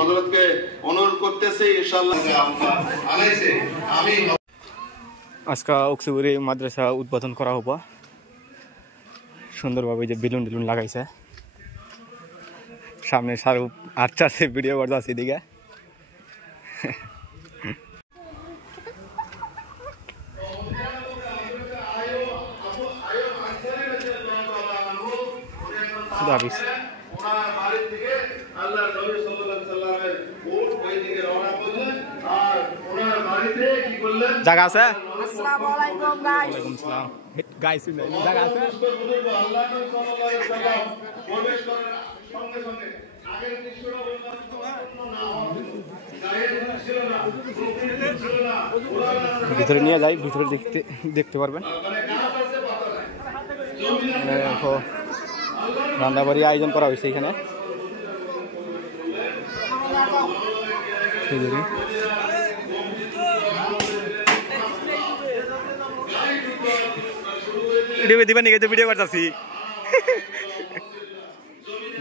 হযরতকে অনুরোধ করতেছি ইনশাআল্লাহ আনাইছে আমি আজকে অক্সিবুরি মাদ্রাসা উদ্বোধন করা হবো সুন্দরভাবে যে বেলুন টেলুন লাগাইছে সামনে শাহরুখ আচ্ছা সে ভিডিও করতে আছে এদিকে হাফিজ জায়গা আছে আসসালামু আলাইকুম গাইস ওয়ালাইকুম আসসালাম গাইস জায়গা আছে প্রবেশ করার সঙ্গে সঙ্গে আগের দৃশ্যটা ভিতরে নিয়ে যাই ভিতরে দেখতে পারবেন রান্নাবাড়ি আয়োজন করা হয়েছে এখানে দিবেন ভিডিও করতেছি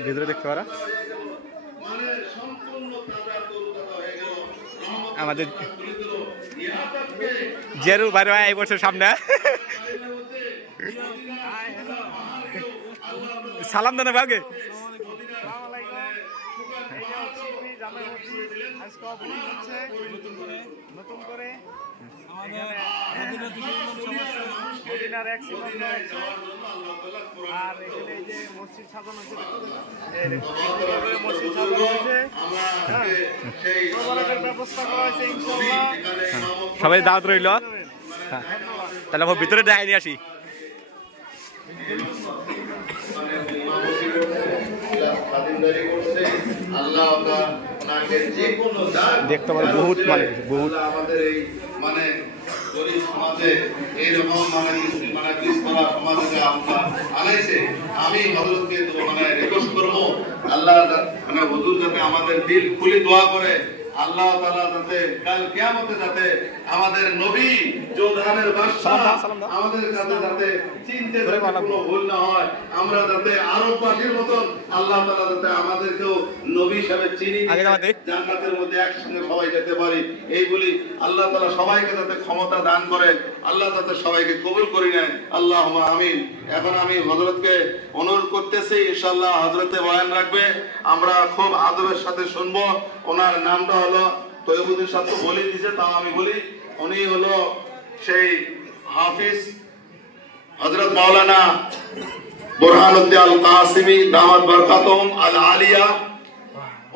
ভিতরে দেখতে পারা আমাদের জেরুল বাইরে এই বছর সামনে সালাম দেন ভাগে নতুন করে সবাই দাওয়াত রইল তাহলে ভিতরে দেখাই আসি দেখতে পারো বহুত মানে বহুত আমাদের এই মানে গরিব সমাজে এইরকম মানে সমাজে আনাইছে আমি হযরতকে মানে রিকোয়েস্ট করবো আল্লাহ মানে হুজুর যাতে আমাদের দিল খুলে দোয়া করে আল্লাহ তাআলা যাতে কাল কিয়ামতে যাতে আমাদের নবী যোধানের বাদশা আমাদের কাছে যাতে চিনতে কোনো ভুল না হয় আমরা যাতে আরববাসীর মতন আল্লাহ তাআলা যাতে আমাদেরকেও নবী হিসেবে চিনি জান্নাতের মধ্যে একসঙ্গে সবাই যেতে পারি এই বলি আল্লাহ তাআলা সবাইকে যাতে ক্ষমতা দান করে আল্লাহ যাতে সবাইকে কবুল করে নেয় আল্লাহুম্মা আমিন এখন আমি হযরতকে অনুরোধ করতেছি ইনশাআল্লাহ হযরতে বয়ান রাখবে আমরা খুব আদবের সাথে শুনবো ওনার নামটা হলো তৈয়বুদ্দিন সাহেব তো বলে দিয়েছে তাও আমি বলি উনি হলো সেই হাফিজ হযরত মাওলানা বুরহানুদ্দিন আল কাসিমি দামাত বরকাতুহুম আল আলিয়া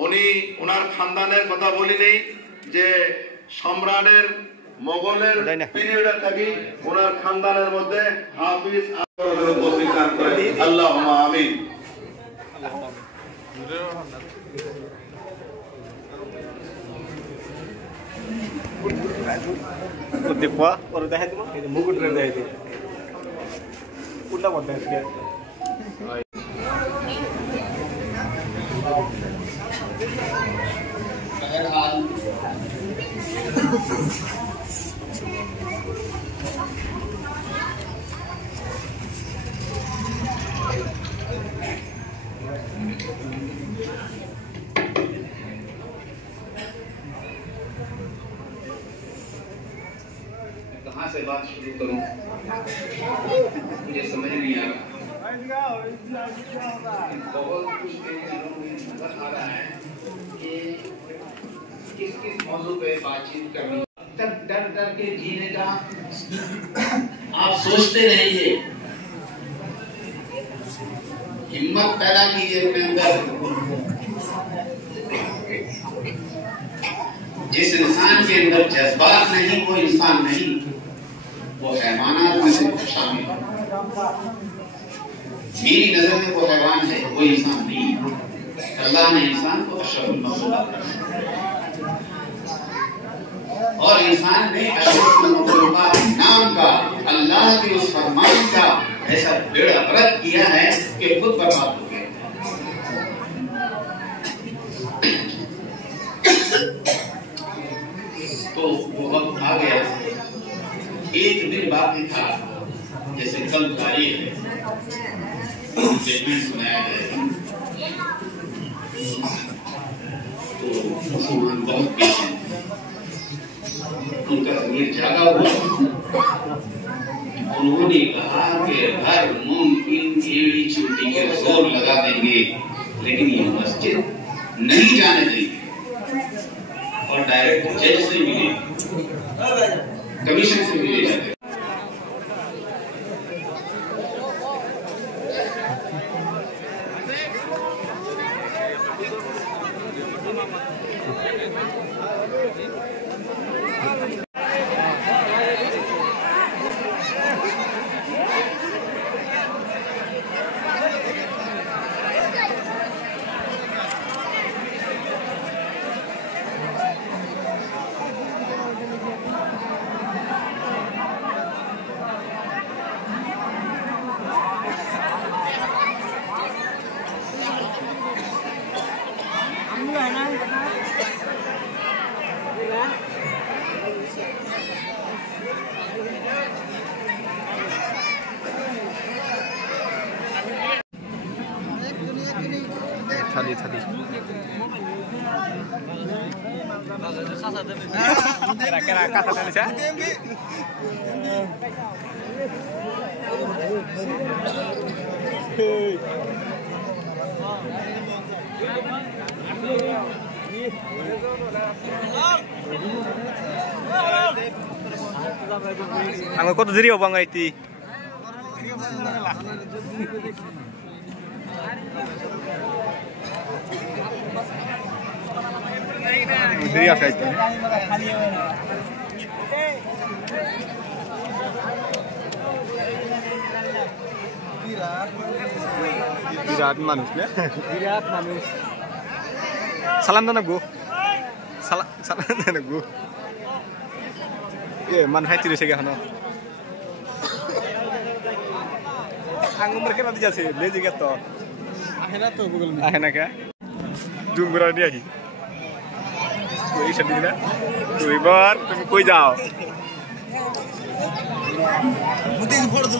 উনি ওনার খানদানের কথা বলি নেই যে সম্রাটের মোগলের পিরিয়ডে থাকি ওনার খানদানের মধ্যে হাফিজ আল্লাহুম্মা আমিন দেখবা ওর দেখাই দিব এই মুকুট রে দেখাই দিব উল্টা বন্ধ আছে বহরহাল कहाँ से बात शुरू करूं मुझे समझ नहीं आ रहा बहुत कुछ नजर आ रहा है कि किस किस मौजू पे बातचीत करनी तक डर डर के जीने का आप सोचते रहिए हिम्मत पैदा कीजिए अपने अंदर जिस इंसान के अंदर जज्बात नहीं वो इंसान नहीं वो हैवानात में से शामिल है मेरी नजर में वो हैवान है वो इंसान नहीं अल्लाह ने इंसान को अशरफुल मखलूक़ात और इंसान ने अशरफुल मखलूक़ात नाम का अल्लाह के उस फरमान का ऐसा बेड़ा गर्क किया है कि खुद बर्बाद हो गया तो वो वक्त आ गया एक दिन बाकी था जैसे कल तारीख है जजमेंट सुनाया गया तो मुसलमान बहुत पीछे, उनका जमीर जागा हुआ। उन्होंने कहा कि हर मुमकिन एड़ी चोटी के जोर लगा देंगे, लेकिन ये मस्जिद नहीं जाने देंगे। और डायरेक्ट जज से मिले, कमीशन से मिले जाते। Tadi. Kira-kira kasar Indonesia. Ang kau tu diri apa ngai ti? Diri apa itu? Virat manus ya? Virat manus. Salam dan aku. Salam dan aku. Ye, man hai tiri sega hano. Ang umur kena dia sih, le juga to. Ahena to Google में. Ahena क्या? Zoom करा दिया ही. कोई शब्द ना. कोई बार तुम कोई जाओ. मुझे फोड़ दो.